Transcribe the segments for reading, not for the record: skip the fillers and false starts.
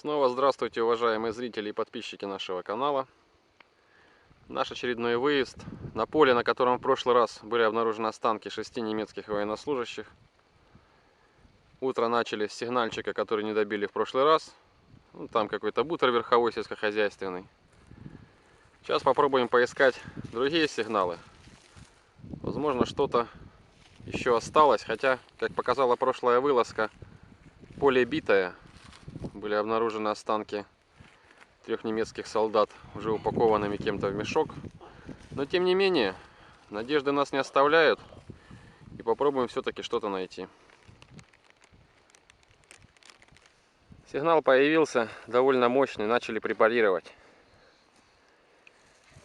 Снова здравствуйте, уважаемые зрители и подписчики нашего канала. Наш очередной выезд на поле, на котором в прошлый раз были обнаружены останки 6 немецких военнослужащих. Утро начали с сигнальчика, который не добили в прошлый раз. Там какой-то бутер верховой сельскохозяйственный. Сейчас попробуем поискать другие сигналы. Возможно, что-то еще осталось, хотя, как показала прошлая вылазка, поле битое. Были обнаружены останки 3 немецких солдат, уже упакованными кем-то в мешок. Но тем не менее, надежды нас не оставляют. И попробуем все-таки что-то найти. Сигнал появился довольно мощный, начали препарировать.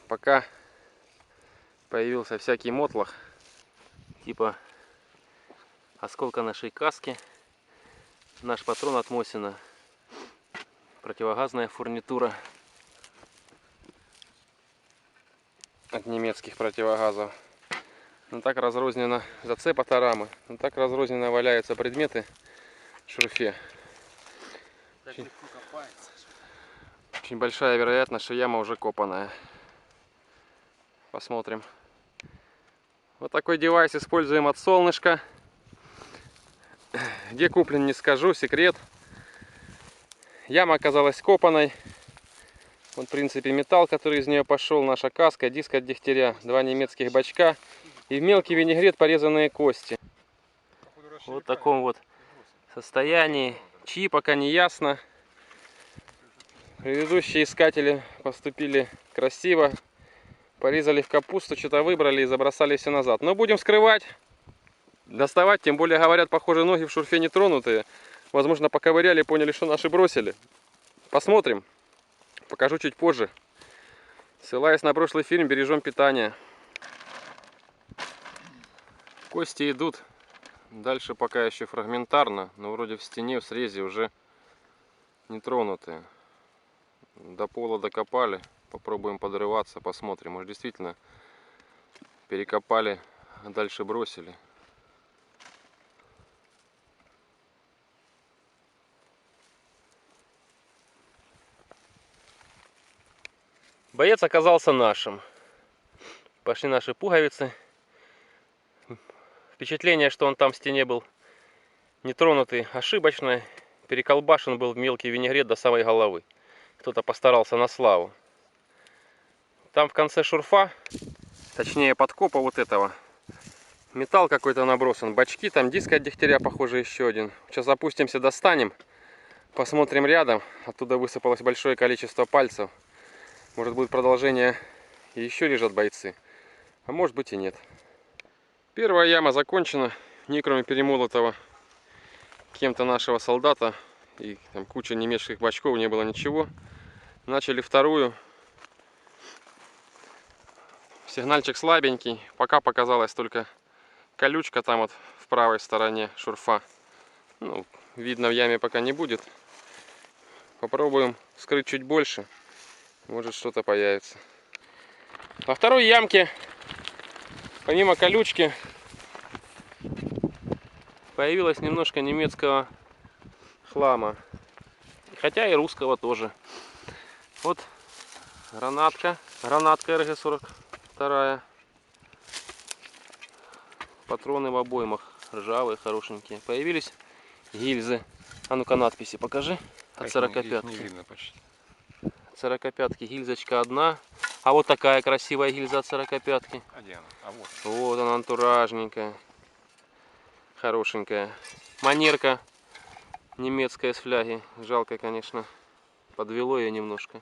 Пока появился всякий мотлох, типа осколка нашей каски, наш патрон от Мосина, противогазная фурнитура от немецких противогазов. Но так разрозненно зацеп от рамы, но так разрозненно валяются предметы в шурфе. Очень большая вероятность, что яма уже копаная. Посмотрим. Вот такой девайс используем от Солнышка. Где куплен, не скажу, секрет. Яма оказалась копаной. Вот, в принципе, металл, который из нее пошел, наша каска, диск от дегтяря, 2 немецких бачка и в мелкий винегрет порезанные кости. Вот в таком вот состоянии. Чьи, пока не ясно. Предыдущие искатели поступили красиво. Порезали в капусту, что-то выбрали и забросали все назад. Но будем скрывать, доставать. Тем более, говорят, похоже, ноги в шурфе не тронутые. Возможно, поковыряли, поняли, что наши бросили. Посмотрим. Покажу чуть позже. Ссылаясь на прошлый фильм, бережем питание. Кости идут. Дальше пока еще фрагментарно, но вроде в стене, в срезе уже не тронутые. До пола докопали. Попробуем подрываться, посмотрим. Может, действительно перекопали, а дальше бросили. Боец оказался нашим. Пошли наши пуговицы. Впечатление, что он там в стене был нетронутый, ошибочное. Переколбашен был в мелкий винегрет до самой головы. Кто-то постарался на славу. Там в конце шурфа, точнее подкопа вот этого, металл какой-то набросан. Бачки, там диск от дегтяря, похоже, еще один. Сейчас запустимся, достанем. Посмотрим рядом. Оттуда высыпалось большое количество пальцев. Может, будет продолжение и еще лежат бойцы. А может быть и нет. Первая яма закончена. Не кроме перемолотого кем-то нашего солдата и там куча немецких бачков, не было ничего. Начали вторую. Сигнальчик слабенький. Пока показалась только колючка там вот в правой стороне шурфа. Ну, видно в яме пока не будет. Попробуем вскрыть чуть больше. Может, что-то появится. Во второй ямке, помимо колючки, появилось немножко немецкого хлама. Хотя и русского тоже. Вот гранатка РГ-42. Патроны в обоймах. Ржавые, хорошенькие. Появились гильзы. А ну-ка надписи покажи. От 45-ки. Не видно почти. 45-ки гильзочка одна. А вот такая красивая гильза от 45-ки. А где она? А вот. Вот она, антуражненькая. Хорошенькая. Манерка немецкая с фляги. Жалко, конечно. Подвело ее немножко.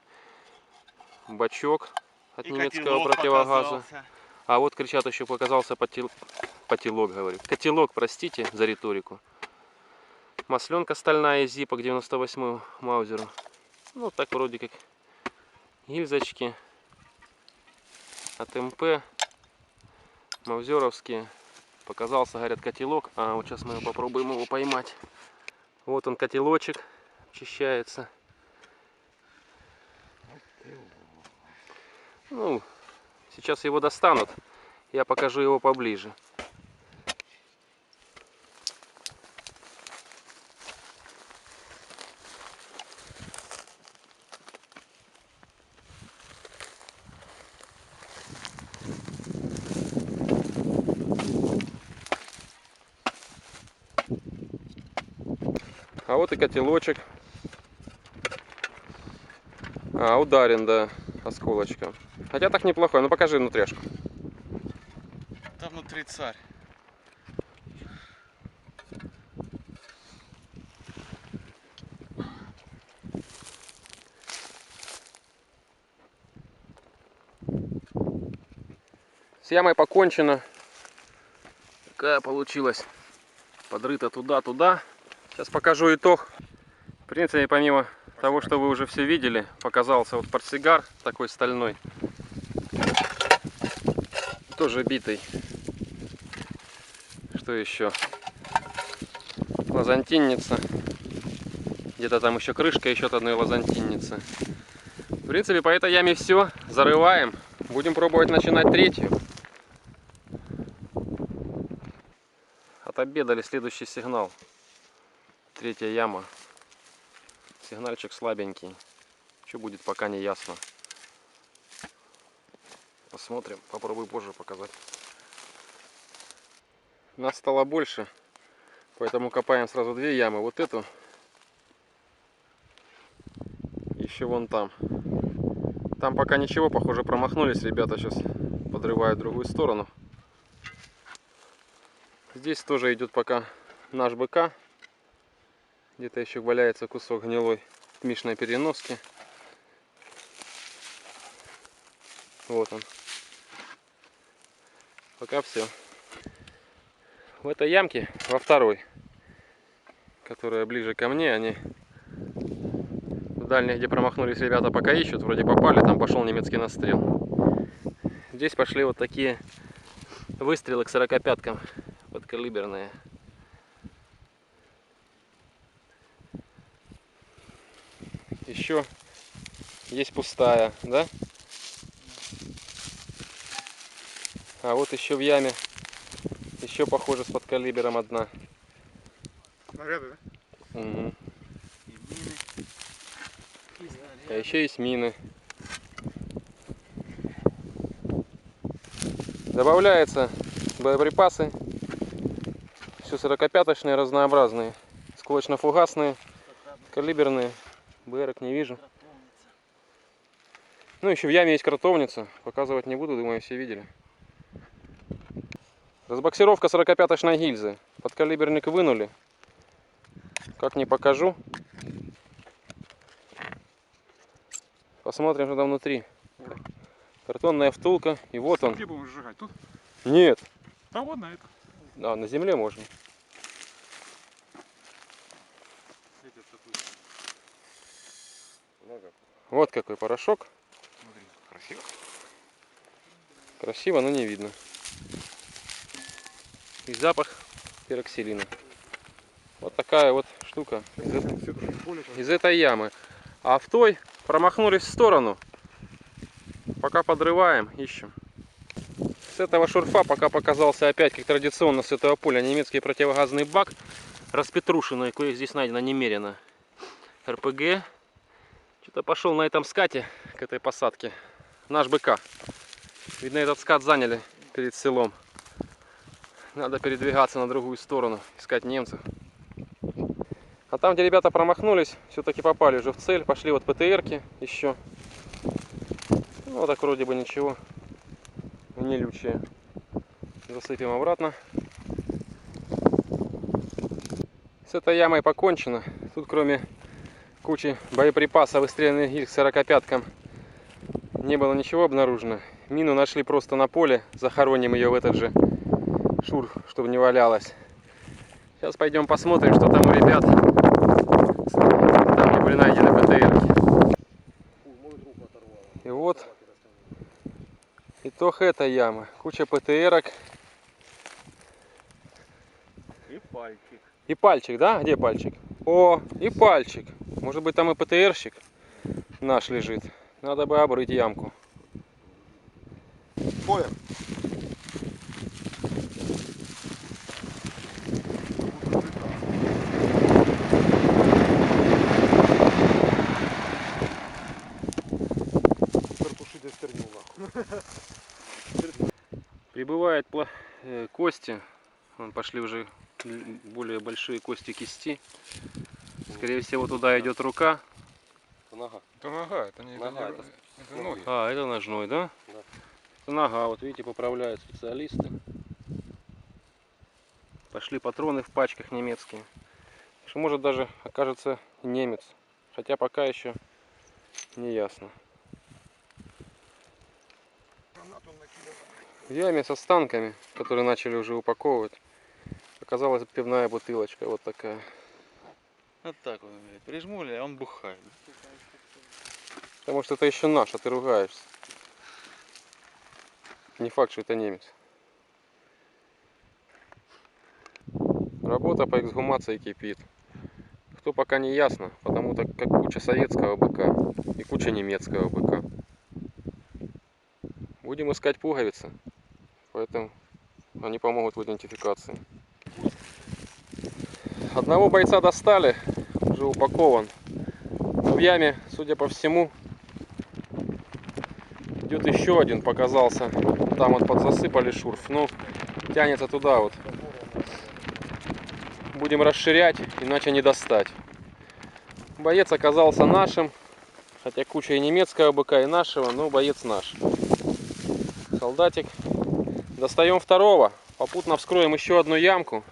Бачок от немецкого противогаза. Показался. А вот, кричат, еще показался потелок, говорю. Котелок, простите за риторику. Масленка стальная из ЗИПа к 98-му Маузеру. Ну, так вроде как гильзочки от МП. Маузеровские. Показался, говорят, котелок. А вот сейчас мы попробуем его поймать. Вот он, котелочек. Очищается. Ну, сейчас его достанут. Я покажу его поближе. А вот и котелочек. А, ударен, да, осколочком. Хотя так неплохой. Ну покажи внутряшку. Там внутри царь. С ямой покончено. Какая получилась. Подрыта туда-туда. Сейчас покажу итог. В принципе, помимо того, что вы уже все видели, показался вот портсигар такой стальной. Тоже битый. Что еще? Лазантинница. Где-то там еще крышка еще от одной лазантинницы. В принципе, по этой яме все. Зарываем. Будем пробовать начинать третью. Отобедали, следующий сигнал. Третья яма. Сигнальчик слабенький. Что будет, пока не ясно. Посмотрим. Попробую позже показать. Нас стало больше. Поэтому копаем сразу две ямы. Вот эту. Еще вон там. Там пока ничего, похоже, промахнулись. Ребята сейчас подрывают в другую сторону. Здесь тоже идет пока наш БК. Где-то еще валяется кусок гнилой мишной переноски. Вот он. Пока все. В этой ямке, во второй, которая ближе ко мне, они в дальних, где промахнулись ребята, пока ищут, вроде попали, там пошел немецкий настрел. Здесь пошли вот такие выстрелы к 45-кам подкалиберные. Еще есть пустая, да? А вот еще в яме, еще похоже с подкалибером одна. Снаряды, да? Угу. И мины. И А еще есть мины. Добавляются боеприпасы. Все 45-очные, разнообразные. Сколочно-фугасные, калиберные. БРок не вижу. Ну, еще в яме есть кротовница. Показывать не буду, думаю, все видели. Разбоксировка 45-очной гильзы. Подкалиберник вынули. Как не покажу. Посмотрим, что там внутри. Картонная втулка. И вот он. Где будем сжигать? Тут? Нет. А вот на это. Да, на земле можно. Вот какой порошок. Смотри, красиво. Красиво, но не видно. И запах пероксилина. Вот такая вот штука из этой ямы. А в той промахнулись в сторону. Пока подрываем, ищем. С этого шурфа пока показался опять, как традиционно с этого поля, немецкий противогазный бак. Распетрушенный, кое здесь найдено немерено. РПГ. Что-то пошел на этом скате к этой посадке. Наш БК. Видно, этот скат заняли перед селом. Надо передвигаться на другую сторону, искать немцев. А там, где ребята промахнулись, все-таки попали уже в цель. Пошли вот ПТРки еще. Ну, так вроде бы ничего. Не лючие. Засыпем обратно. С этой ямой покончено. Тут кроме кучи боеприпасов и стрелянных гильз к 45-кам не было ничего обнаружено. Мину нашли просто на поле. Захороним ее в этот же шурф, чтобы не валялась. Сейчас пойдем посмотрим, что там у ребят. Там не были найдены ПТРки. И вот итог этой ямы. Куча ПТРок. И пальчик. И пальчик, да? Где пальчик? О, и пальчик. Может быть, там и ПТРщик наш лежит. Надо бы обрыть ямку. Поле. Прибывают кости. Вон пошли уже более большие кости кисти. Скорее всего, туда идет рука. Нога. Это нога, это не Нога, это, это это ноги. А, это ножной, да? Да. Это нога, вот видите, поправляют специалисты. Пошли патроны в пачках немецкие. Так что, может, даже окажется немец. Хотя пока еще не ясно. В яме с останками, которые начали уже упаковывать, оказалась пивная бутылочка вот такая. Вот так вот, блядь, прижмули, а он бухает. Потому что это еще наш, а ты ругаешься. Не факт, что это немец. Работа по эксгумации кипит. Кто пока не ясно, потому так как куча советского быка и куча немецкого быка. Будем искать пуговицы, поэтому они помогут в идентификации. Одного бойца достали, уже упакован. В яме, судя по всему, идет еще один, показался. Там вот подзасыпали шурф, ну тянется туда вот. Будем расширять, иначе не достать. Боец оказался нашим, хотя куча и немецкого быка, и нашего, но боец наш. Солдатик. Достаем второго, попутно вскроем еще одну ямку.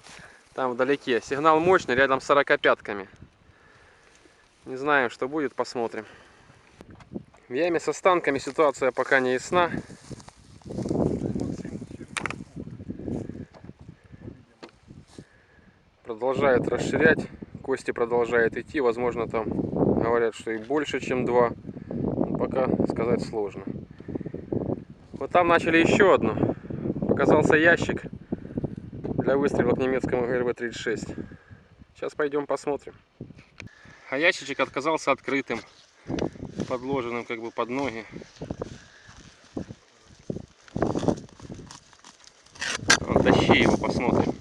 Там вдалеке. Сигнал мощный, рядом с 45-ками. Не знаем, что будет, посмотрим. В яме с останками ситуация пока не ясна. Продолжает расширять, кости продолжает идти. Возможно, там говорят, что и больше, чем 2. Но пока сказать сложно. Вот там начали еще одну. Показался ящик для выстрела к немецкому ГРВ-36. Сейчас пойдем посмотрим. А ящичек отказался открытым, подложенным как бы под ноги. Вот, тащи его, посмотрим.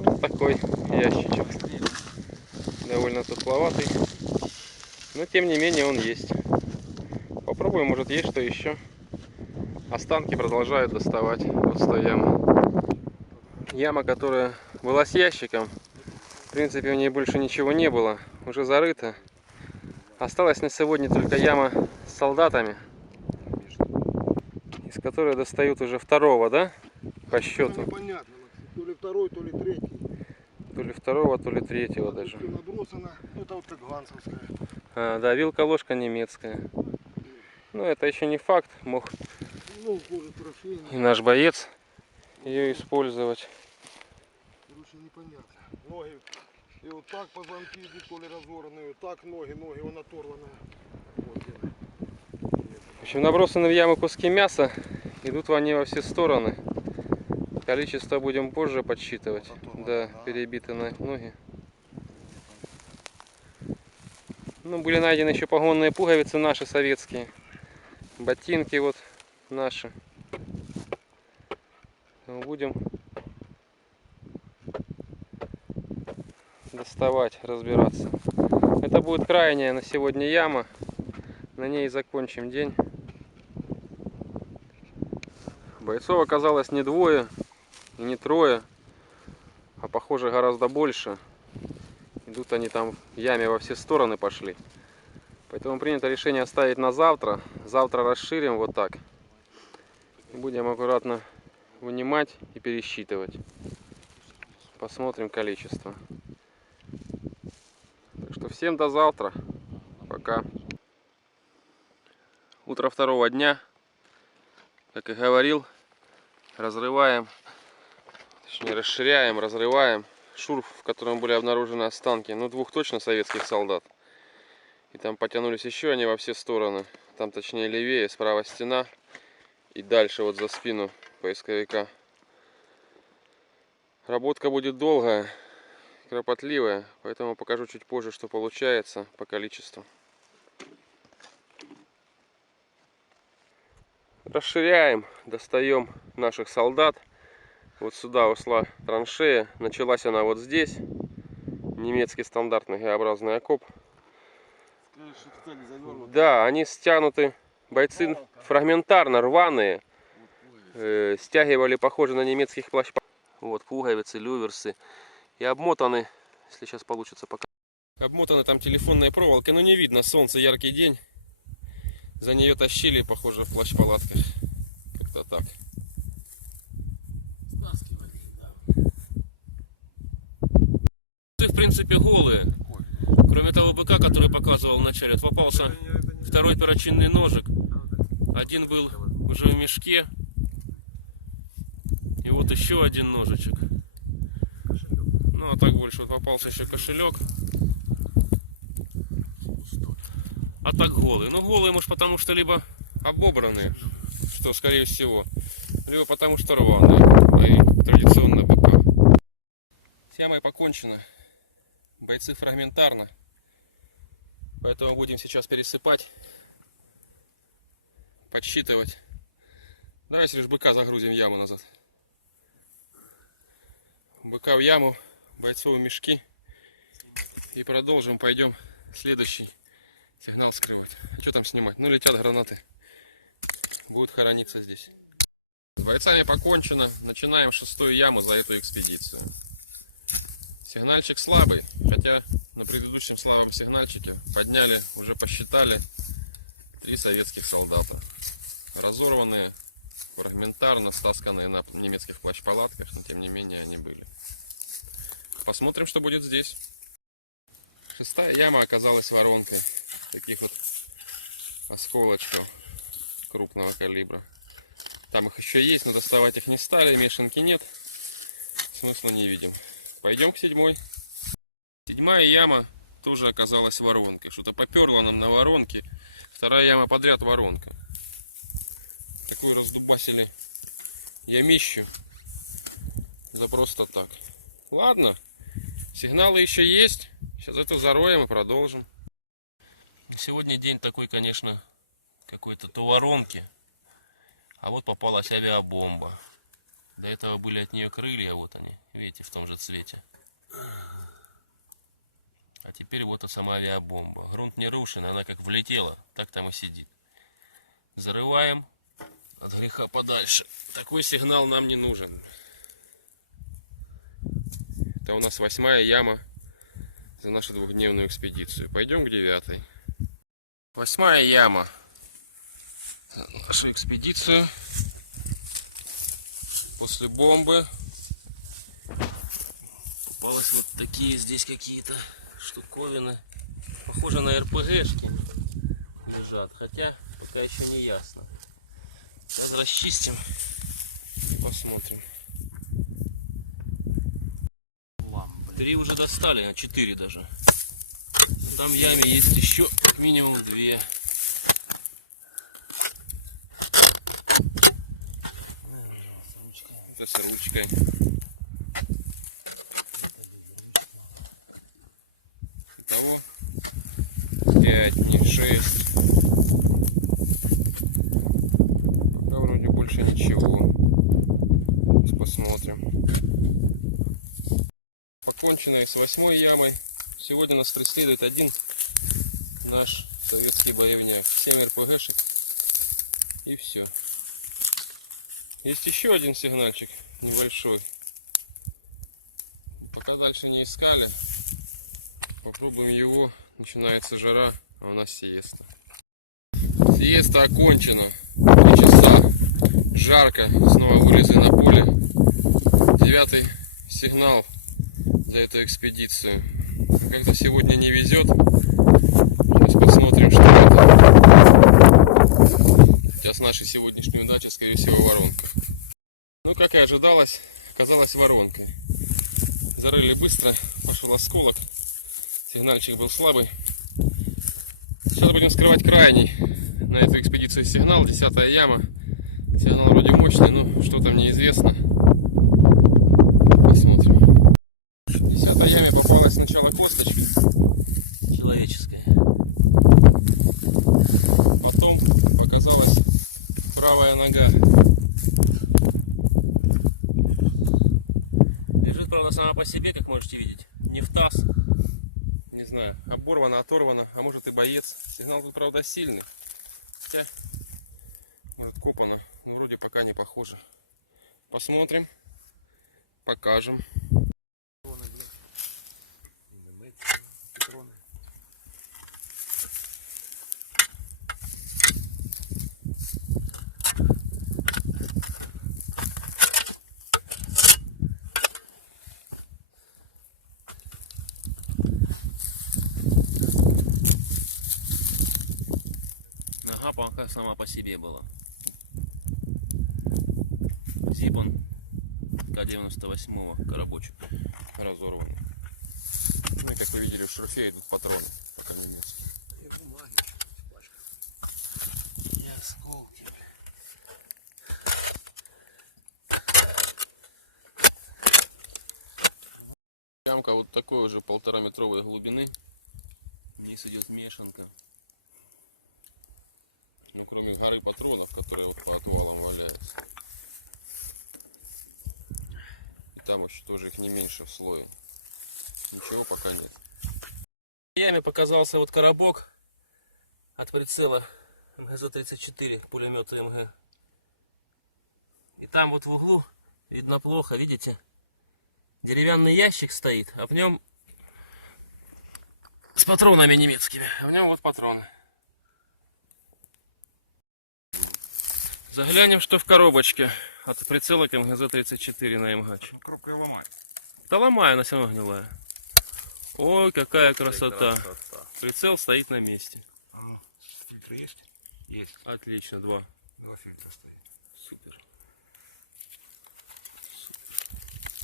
Вот такой ящичек. Довольно тутловатый, но тем не менее он есть. Попробуем, может есть что еще. Останки продолжают доставать вот с той ямы. Яма, которая была с ящиком, в принципе в ней больше ничего не было, уже зарыта. Осталась на сегодня только яма с солдатами, из которой достают уже второго, да, по счету. Непонятно, то ли второй, то ли третий. То ли второго, то ли третьего даже. Всё набросано. Это вот как гансовская. А, да, вилка-ложка немецкая. Но это еще не факт, мог Ну, может, прошение. и наш боец ее использовать. Короче, непонятно. Ноги. И вот так позвонки идут, то ли разорванные, вот так ноги, вон оторванные. Вот где. В общем, набросаны в яму куски мяса, идут они во все стороны. Количество будем позже подсчитывать. Да, перебиты на ноги. Ну, были найдены еще погонные пуговицы наши советские. Ботинки вот наши. Будем доставать, разбираться. Это будет крайняя на сегодня яма. На ней закончим день. Бойцов оказалось не двое и не трое, а похоже гораздо больше. Идут они там в яме во все стороны пошли. Поэтому принято решение оставить на завтра. Завтра расширим вот так. И будем аккуратно вынимать и пересчитывать. Посмотрим количество. Так что всем до завтра. Пока. Утро второго дня. Как и говорил, разрываем, точнее расширяем, разрываем шурф, в котором были обнаружены останки, ну 2 точно советских солдат. И там потянулись еще они во все стороны. Там точнее левее, справа стена и дальше вот за спину поисковика. Работка будет долгая, кропотливая, поэтому покажу чуть позже, что получается по количеству. Расширяем, достаем наших солдат. Вот сюда ушла траншея. Началась она вот здесь. Немецкий стандартный Г-образный окоп. же в цели завернут. Да, они стянуты, бойцы фрагментарно, рваные. Стягивали, похоже на немецких плащ. Вот пуговицы, люверсы. И обмотаны, если сейчас получится пока. Обмотаны там телефонной проволокой, но не видно, солнце, яркий день. За нее тащили, похоже, в плащ-палатках. Как-то так. В принципе, голые. Кроме того быка, который показывал вначале, вот попался второй перочинный ножик. Один был уже в мешке. И вот еще один ножичек. Ну а так больше. Вот попался еще кошелек. А так голые. Ну голые, может, потому что либо обобранные, что скорее всего, либо потому что рваные. И традиционно быка. С ямой покончено. Бойцы фрагментарно. Поэтому будем сейчас пересыпать, подсчитывать. Давайте лишь быка загрузим в яму назад. Быка в яму, бойцов в мешки. И продолжим, пойдем следующий сигнал скрывать. Что там снимать? Ну летят гранаты. Будут хорониться здесь. С бойцами покончено. Начинаем 6-ю яму за эту экспедицию. Сигнальчик слабый, хотя на предыдущем слабом сигнальчике подняли, уже посчитали 3 советских солдата. Разорванные, фрагментарно, стасканные на немецких плащ-палатках, но тем не менее они были. Посмотрим, что будет здесь. 6-я яма оказалась воронкой. Таких вот осколочков крупного калибра. Там их еще есть, но доставать их не стали, мешанки нет. Смысла не видим. Пойдем к 7-й. 7-я яма тоже оказалась воронкой. Что-то поперло нам на воронке. 2-я яма подряд воронка. Такую раздубасили ямищу. За просто так. Ладно. Сигналы еще есть. Сейчас это зароем и продолжим. Сегодня день такой, конечно, какой-то то воронки. А вот попалась авиабомба. До этого были от нее крылья, вот они, видите, в том же цвете. А теперь вот и сама авиабомба. Грунт не рушен, она как влетела, так там и сидит. Зарываем от греха подальше. Такой сигнал нам не нужен. Это у нас 8-я яма за нашу 2-дневную экспедицию. Пойдем к 9-й. 8-я яма за нашу экспедицию. После бомбы попалось вот такие здесь какие-то штуковины. Похоже на РПГшки лежат, хотя пока еще не ясно. Сейчас расчистим, посмотрим. 3 уже достали, а 4 даже. Там в яме есть еще как минимум 2. Это с ручкой. Итого 5, не 6. Пока вроде больше ничего. Сейчас посмотрим. Покончено и с 8-й ямой. Сегодня нас преследует один наш советский боевик. 7 РПГшек. И все. Есть еще один сигнальчик небольшой. Пока дальше не искали. Попробуем его. Начинается жара, а у нас сиеста. Сиеста окончена. 3 часа. Жарко. Снова вылезли на поле. 9-й сигнал за эту экспедицию. Как-то сегодня не везет. Сейчас посмотрим, что это. Сейчас нашей сегодняшней удачи, скорее всего, воронка. Ну, как и ожидалось, оказалась воронкой. Зарыли быстро, пошел осколок. Сигнальчик был слабый. Сейчас будем скрывать крайний на эту экспедицию сигнал. 10-я яма. Сигнал вроде мощный, но что там неизвестно. Посмотрим. В 10-й яме попалась сначала косточка человеческая. Потом показалась правая нога. Лежит, правда, сама по себе, как можете видеть. Не в таз. Не знаю, оборвано, оторвано, а может и боец. Сигнал тут, правда, сильный. Хотя, может, копано. Ну, вроде пока не похоже. Посмотрим, покажем. Нога пока сама по себе была. Зипон К-98 коробочек разорванный. Ну и как вы видели, в шурфе идут патроны, пока немецкие. И бумаги, пачка. И осколки. Ямка вот такой уже 1,5-метровой глубины. Вниз идет мешанка. И кроме горы патронов, которые вот по отвалам валяются. И там еще тоже их не меньше в слое. Ничего пока нет. В яме показался вот коробок от прицела МГЗ-34 пулемета МГ. И там вот в углу видно плохо, видите? Деревянный ящик стоит, а в нем с патронами немецкими. А в нем вот патроны. Заглянем, что в коробочке от прицела к МГЗ-34 на МГАЧ. Коробку ломать. Да ломаю, она все равно гнилая. Ой, какая красота. Прицел стоит на месте. Фильтры есть? Есть. Отлично, 2. 2 фильтра стоит. Супер.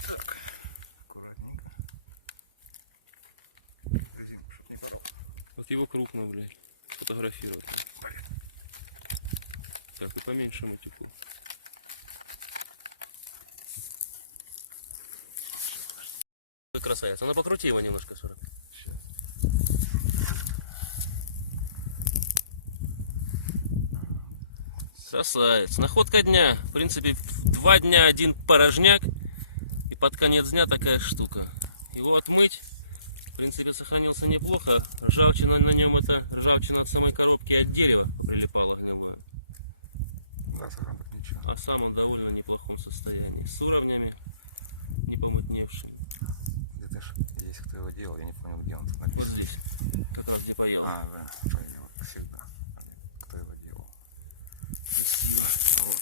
Так. Аккуратненько. Резинку, чтоб не порвал. Вот его крупно, блядь, фотографировать. Так, и поменьше матюку. Какой красавец. Она покрути его немножко, 40. Красавец. Находка дня. В принципе, 2 дня один порожняк. И под конец дня такая штука. Его отмыть. В принципе, сохранился неплохо. Ржавчина на нем, это ржавчина от самой коробки, от дерева прилипала гнилую. Да, сохран так ничего. А сам он в довольно неплохом состоянии. С уровнями не помутневшими. Где-то ж есть кто его делал, я не понял, где он тут Вот написан. здесь. Как раз не поел. А, да, поел, как всегда. Кто его делал? Вот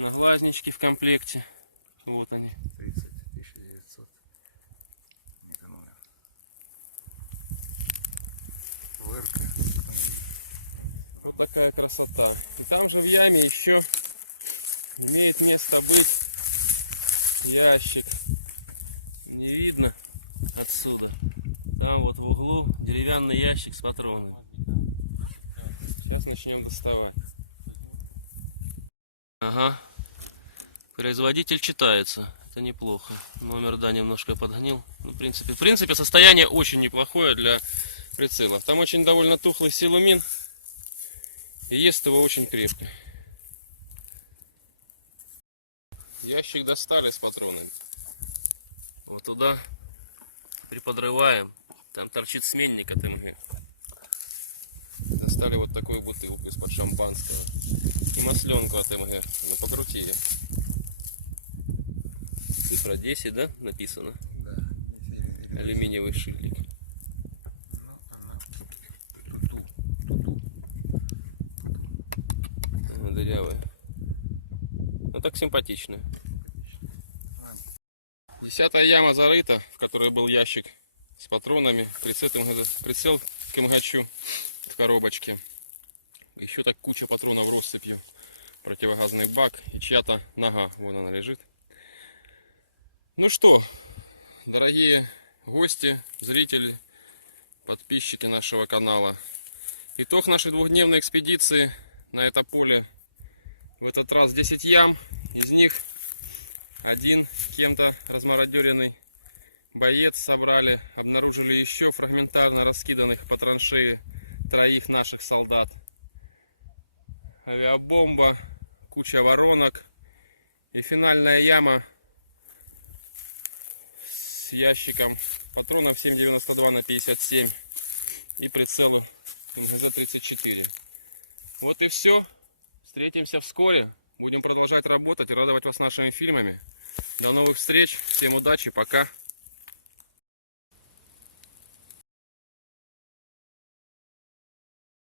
он, Наглазнички в комплекте. Вот они. 30 1900. Это номер. ВРК. Вот такая красота. И там же в яме еще имеет место быть ящик. Не видно отсюда. Там вот в углу деревянный ящик с патронами. Сейчас начнем доставать. Ага. Производитель читается. Это неплохо. Номер, да, немножко подгнил. Ну, в принципе, состояние очень неплохое для прицелов. Там очень довольно тухлый силумин. И ест его очень крепко. Ящик достали с патронами. Вот туда приподрываем. Там торчит сменник от МГ. Достали вот такую бутылку из-под шампанского. И масленку от МГ. Ну, покрути ее. Цифра 10, да, написано? Да. Алюминиевый шильдик. Ага, дырявая. Ну так симпатично. 10-я яма зарыта, в которой был ящик с патронами. Прицел к МГЧу в коробочке. Еще так куча патронов россыпью. Противогазный бак и чья-то нога. Вон она лежит. Ну что, дорогие гости, зрители, подписчики нашего канала. Итог нашей двухдневной экспедиции на это поле. В этот раз 10 ям. Из них один кем-то размародеренный боец собрали. Обнаружили еще фрагментарно раскиданных по траншеи 3 наших солдат. Авиабомба, куча воронок. И финальная яма с ящиком патронов 7,92 на 57 и прицелы МГЗ-34. Вот и все. Встретимся вскоре. Будем продолжать работать и радовать вас нашими фильмами. До новых встреч. Всем удачи. Пока.